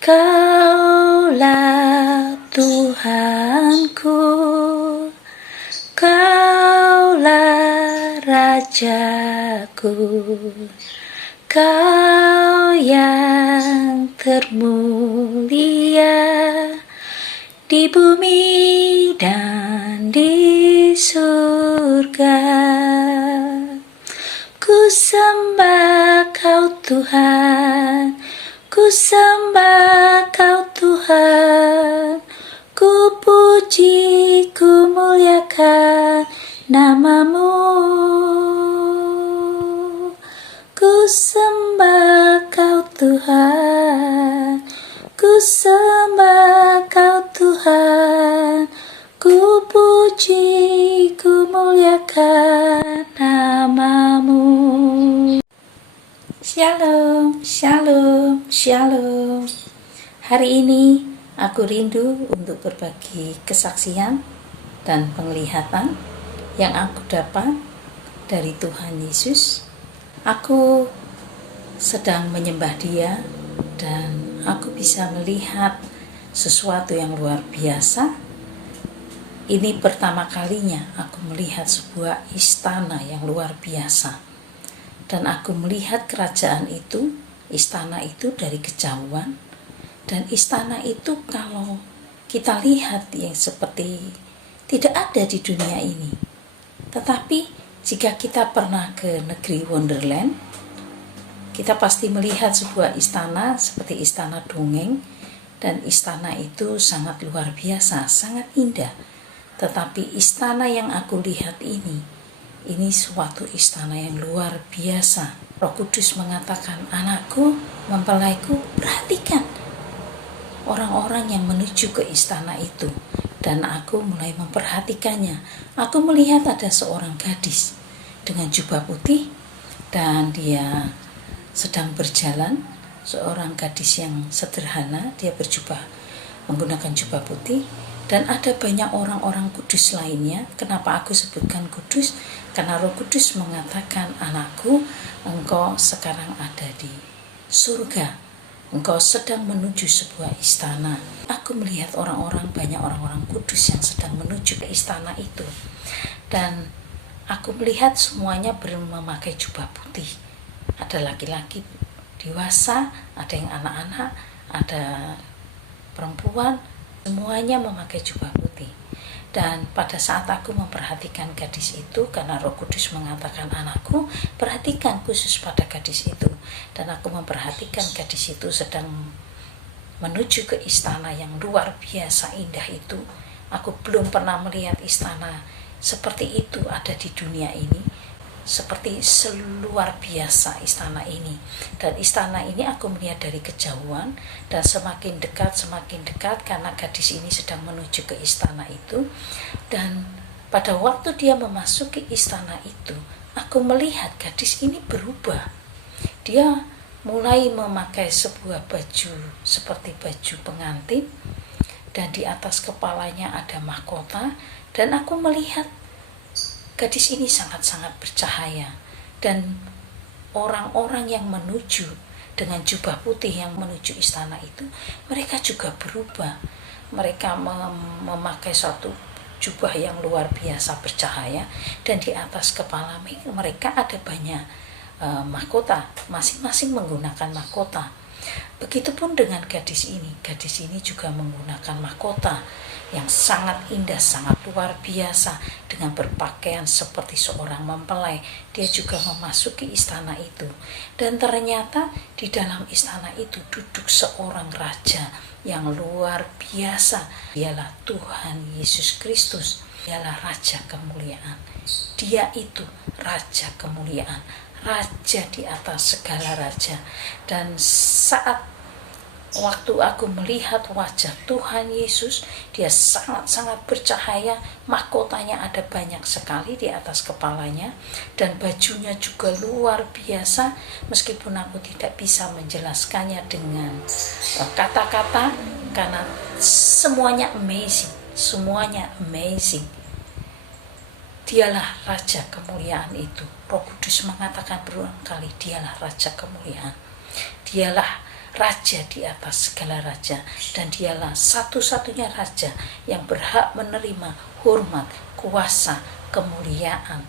Kaulah Tuhanku, Kaulah Rajaku, Kau yang termulia di bumi dan di surga. Ku sembah Kau Tuhan, ku sembah Kau Tuhan, ku puji, ku muliakan nama-Mu. Ku sembah Kau Tuhan, ku sembah Kau Tuhan, ku puji, ku muliakan nama-Mu. Shalom, shalom, shalom. Hari ini aku rindu untuk berbagi kesaksian dan penglihatan yang aku dapat dari Tuhan Yesus. Aku sedang menyembah Dia dan aku bisa melihat sesuatu yang luar biasa. Ini pertama kalinya aku melihat sebuah istana yang luar biasa. Dan aku melihat kerajaan itu, istana itu dari kejauhan. Dan istana itu kalau kita lihat yang seperti tidak ada di dunia ini. Tetapi jika kita pernah ke negeri Wonderland, kita pasti melihat sebuah istana seperti istana dongeng. Dan istana itu sangat luar biasa, sangat indah. Tetapi istana yang aku lihat ini suatu istana yang luar biasa. Roh Kudus mengatakan, anakku, mempelaiku, perhatikan orang-orang yang menuju ke istana itu. Dan aku mulai memperhatikannya. Aku melihat ada seorang gadis dengan jubah putih dan dia sedang berjalan. Seorang gadis yang sederhana, dia menggunakan jubah putih. Dan ada banyak orang-orang kudus lainnya. Kenapa aku sebutkan kudus? Karena Roh Kudus mengatakan, anakku, engkau sekarang ada di surga. Engkau sedang menuju sebuah istana. Aku melihat banyak orang-orang kudus yang sedang menuju ke istana itu. Dan aku melihat semuanya memakai jubah putih. Ada laki-laki dewasa, ada yang anak-anak, ada perempuan, semuanya memakai jubah putih. Dan pada saat aku memperhatikan gadis itu, karena Roh Kudus mengatakan, anakku, perhatikan khusus pada gadis itu. Dan aku memperhatikan gadis itu sedang menuju ke istana yang luar biasa indah itu. Aku belum pernah melihat istana seperti itu ada di dunia ini. Seperti seluar biasa istana ini. Dan istana ini aku melihat dari kejauhan. Dan semakin dekat karena gadis ini sedang menuju ke istana itu. Dan pada waktu dia memasuki istana itu, aku melihat gadis ini berubah. Dia mulai memakai sebuah baju seperti baju pengantin. Dan di atas kepalanya ada mahkota. Dan aku melihat gadis ini sangat-sangat bercahaya. Dan orang-orang yang menuju dengan jubah putih yang menuju istana itu, mereka juga berubah. Mereka memakai suatu jubah yang luar biasa bercahaya. Dan di atas kepala mereka ada banyak mahkota. Masing-masing menggunakan mahkota. Begitupun dengan gadis ini. Gadis ini juga menggunakan mahkota yang sangat indah, sangat luar biasa, dengan berpakaian seperti seorang mempelai. Dia juga memasuki istana itu. Dan ternyata di dalam istana itu duduk seorang raja yang luar biasa. Dialah Tuhan Yesus Kristus. Dialah Raja Kemuliaan. Dia itu Raja Kemuliaan, Raja di atas segala raja. Dan saat waktu aku melihat wajah Tuhan Yesus, dia sangat-sangat bercahaya. Mahkotanya ada banyak sekali di atas kepalanya. Dan bajunya juga luar biasa. Meskipun aku tidak bisa menjelaskannya dengan kata-kata, karena semuanya amazing. Semuanya amazing. Dialah Raja Kemuliaan itu. Roh Kudus mengatakan berulang kali, dialah Raja Kemuliaan. Dialah raja di atas segala raja, dan dialah satu-satunya raja yang berhak menerima hormat, kuasa, kemuliaan,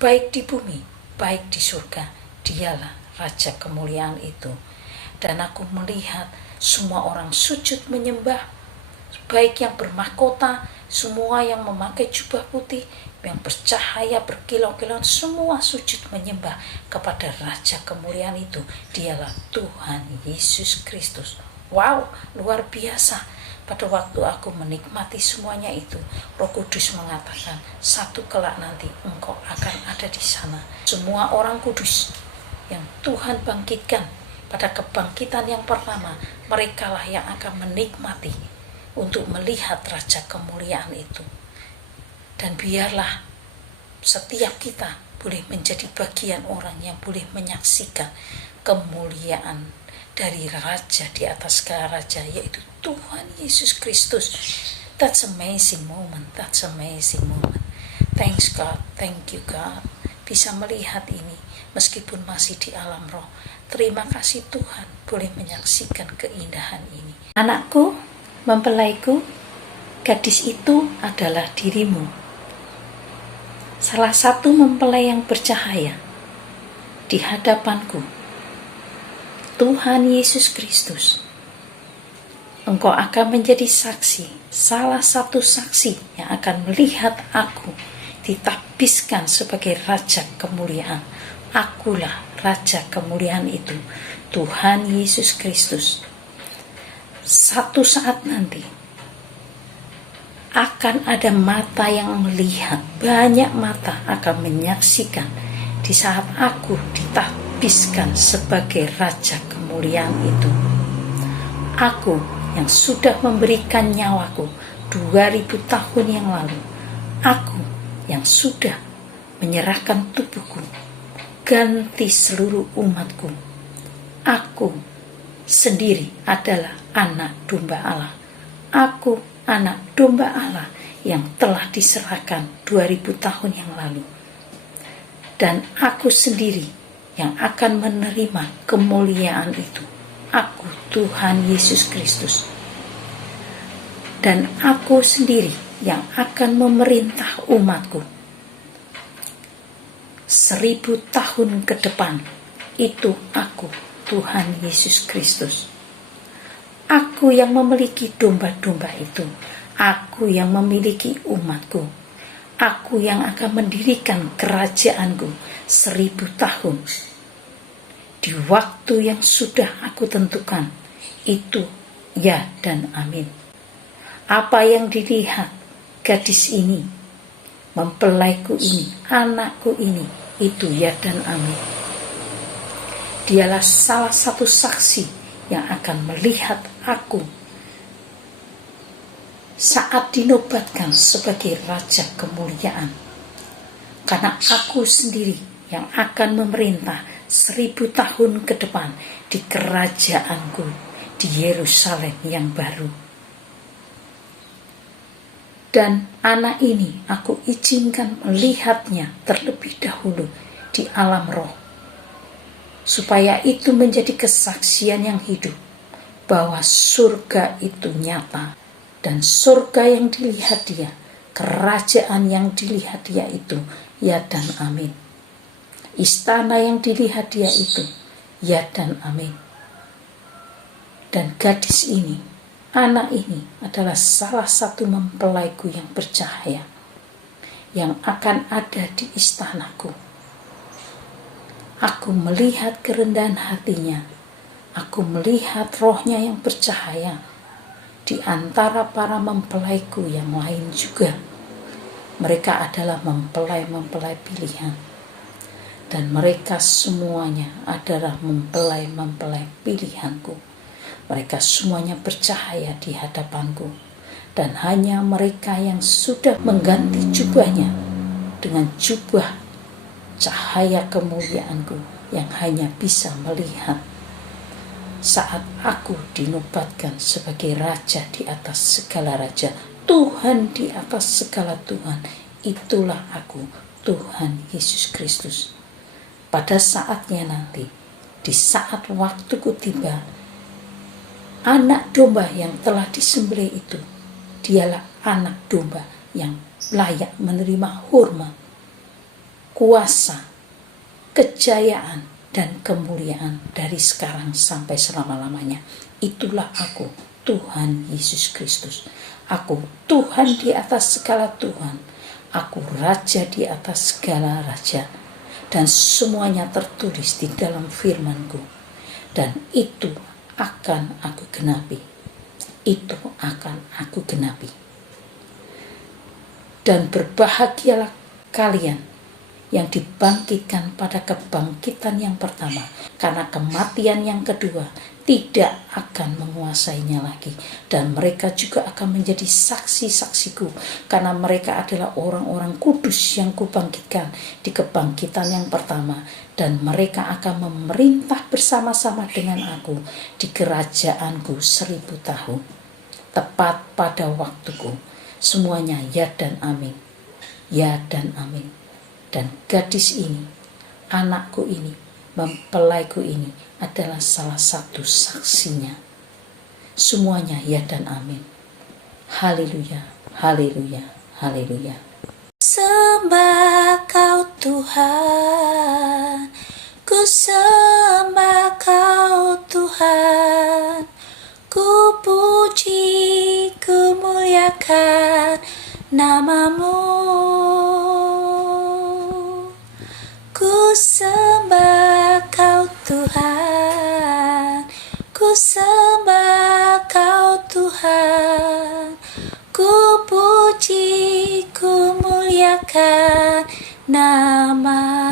baik di bumi, baik di surga. Dialah raja kemuliaan itu. Dan aku melihat semua orang sujud menyembah, baik yang bermahkota, semua yang memakai jubah putih, yang bercahaya berkilau-kilau, semua sujud menyembah kepada raja kemuliaan itu. Dialah Tuhan Yesus Kristus. Wow, luar biasa. Pada waktu aku menikmati semuanya itu, Roh Kudus mengatakan, satu kelak nanti engkau akan ada di sana. Semua orang kudus yang Tuhan bangkitkan pada kebangkitan yang pertama, merekalah yang akan menikmati untuk melihat raja kemuliaan itu. Dan biarlah setiap kita boleh menjadi bagian orang yang boleh menyaksikan kemuliaan dari raja di atas segala raja, yaitu Tuhan Yesus Kristus. That's amazing moment. That's amazing moment. Thanks God. Thank you God. Bisa melihat ini meskipun masih di alam roh. Terima kasih Tuhan boleh menyaksikan keindahan ini. Anakku, mempelaiku, gadis itu adalah dirimu. Salah satu mempelai yang bercahaya di hadapanku, Tuhan Yesus Kristus. Engkau akan menjadi saksi, salah satu saksi yang akan melihat aku ditabiskan sebagai raja kemuliaan. Akulah raja kemuliaan itu, Tuhan Yesus Kristus. Satu saat nanti akan ada mata yang melihat, banyak mata akan menyaksikan di saat aku ditabiskan sebagai raja kemuliaan itu. Aku yang sudah memberikan nyawaku 2000 tahun yang lalu, aku yang sudah menyerahkan tubuhku ganti seluruh umatku. Aku sendiri adalah anak domba Allah. Aku anak domba Allah yang telah diserahkan 2000 tahun yang lalu. Dan aku sendiri yang akan menerima kemuliaan itu. Aku Tuhan Yesus Kristus. Dan aku sendiri yang akan memerintah umatku 1000 tahun ke depan. Itu aku Tuhan Yesus Kristus. Aku yang memiliki domba-domba itu. Aku yang memiliki umatku. Aku yang akan mendirikan kerajaanku 1000 tahun. Di waktu yang sudah aku tentukan. Itu ya dan amin. Apa yang dilihat gadis ini, mempelaiku ini, anakku ini, itu ya dan amin. Dialah salah satu saksi yang akan melihat aku saat dinobatkan sebagai raja kemuliaan. Karena aku sendiri yang akan memerintah 1000 tahun ke depan di kerajaanku di Yerusalem yang baru. Dan anak ini aku izinkan melihatnya terlebih dahulu di alam roh, supaya itu menjadi kesaksian yang hidup bahwa surga itu nyata. Dan surga yang dilihat dia, kerajaan yang dilihat dia itu ya dan amin. Istana yang dilihat dia itu ya dan amin. Dan gadis ini, anak ini adalah salah satu mempelaiku yang bercahaya yang akan ada di istanaku. Aku melihat kerendahan hatinya. Aku melihat rohnya yang bercahaya di antara para mempelaiku yang lain juga. Mereka adalah mempelai-mempelai pilihan. Dan mereka semuanya adalah mempelai-mempelai pilihanku. Mereka semuanya bercahaya di hadapanku. Dan hanya mereka yang sudah mengganti jubahnya dengan jubah cahaya kemuliaanku yang hanya bisa melihat saat aku dinobatkan sebagai raja di atas segala raja, Tuhan di atas segala Tuhan. Itulah aku, Tuhan Yesus Kristus. Pada saatnya nanti, di saat waktuku tiba, anak domba yang telah disembelih itu, dialah anak domba yang layak menerima hormat, kuasa, kejayaan, dan kemuliaan dari sekarang sampai selama-lamanya. Itulah aku, Tuhan Yesus Kristus. Aku Tuhan di atas segala Tuhan. Aku Raja di atas segala Raja. Dan semuanya tertulis di dalam firman-Ku. Dan itu akan aku genapi. Itu akan aku genapi. Dan berbahagialah kalian yang dibangkitkan pada kebangkitan yang pertama, karena kematian yang kedua tidak akan menguasainya lagi. Dan mereka juga akan menjadi saksi-saksiku, karena mereka adalah orang-orang kudus yang kubangkitkan di kebangkitan yang pertama. Dan mereka akan memerintah bersama-sama dengan aku di kerajaanku 1000 tahun. Tepat pada waktuku. Semuanya ya dan amin. Ya dan amin. Dan gadis ini, anakku ini, mempelaiku ini adalah salah satu saksinya. Semuanya ya dan amin. Haleluya, haleluya, haleluya. Sembah Kau Tuhan, ku sembah Kau Tuhan, ku puji, ku muliakan nama-Mu. Ku sembah Kau Tuhan, ku sembah Kau Tuhan, ku puji, ku muliakan nama